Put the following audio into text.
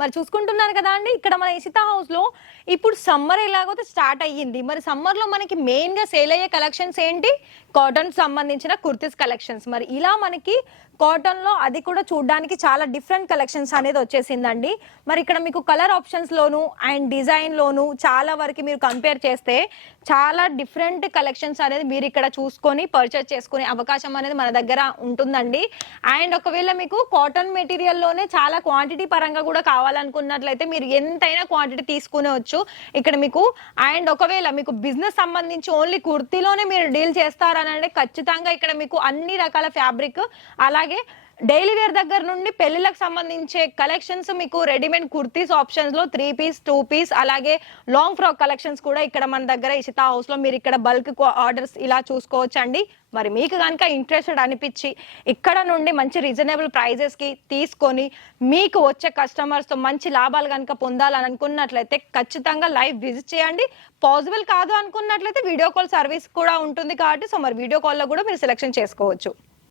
మరి చూసుకుంటున్నారు కదా అండి, ఇక్కడ మన ఇషితా హౌస్ లో ఇప్పుడు సమ్మర్ ఎలాగో స్టార్ట్ అయ్యింది. మరి సమ్మర్ లో మనకి మెయిన్ గా సేల్ అయ్యే కలెక్షన్స్ ఏంటి? కాటన్ సంబంధించిన కుర్తీస్ కలెక్షన్స్. మరి ఇలా మనకి కాటన్ లో అది కూడా చూడడానికి చాలా డిఫరెంట్ కలెక్షన్స్ అనేది వచ్చేసిందండి. మరి ఇక్కడ మీకు కలర్ ఆప్షన్స్ లోను అండ్ డిజైన్ లోను చాలా వరకు మీరు కంపేర్ చేస్తే చాలా డిఫరెంట్ కలెక్షన్స్ అనేది మీరు ఇక్కడ చూసుకొని పర్చేస్ చేసుకునే అవకాశం అనేది మన దగ్గర ఉంటుందండి. అండ్ ఒకవేళ మీకు కాటన్ మెటీరియల్ లోనే చాలా క్వాంటిటీ పరంగా కూడా కావాలనుకున్నట్లయితే మీరు ఎంతైనా క్వాంటిటీ తీసుకునేవచ్చు ఇక్కడ మీకు. అండ్ ఒకవేళ మీకు బిజినెస్ సంబంధించి ఓన్లీ కుర్తీలోనే మీరు డీల్ చేస్తారని అంటే ఖచ్చితంగా ఇక్కడ మీకు అన్ని రకాల ఫ్యాబ్రిక్, అలాగే డైలీ వేర్ దగ్గర నుండి పెళ్లిలకు సంబంధించే కలెక్షన్స్ మీకు రెడీమేడ్ కుర్తీస్ ఆప్షన్స్ లో 3 పీస్ 2 పీస్ అలాగే లాంగ్ ఫ్రాక్ కలెక్షన్స్ కూడా ఇక్కడ మన దగ్గర ఇషితా హౌస్ లో మీరు ఇక్కడ బల్క్ ఆర్డర్స్ ఇలా చూసుకోవచ్చండి. మరి మీకు కనుక ఇంట్రెస్టెడ్ అనిపించి ఇక్కడ నుండి మంచి రీజనబుల్ ప్రైజెస్ కి తీసుకొని మీకు వచ్చే కస్టమర్స్ తో మంచి లాభాలు కనుక పొందాలని అనుకున్నట్లయితే ఖచ్చితంగా లైవ్ విజిట్ చేయండి. పాసిబుల్ కాదు అనుకున్నట్లయితే వీడియో కాల్ సర్వీస్ కూడా ఉంటుంది కాబట్టి సో మరి వీడియో కాల్ లో కూడా మీరు సెలెక్షన్ చేసుకోవచ్చు.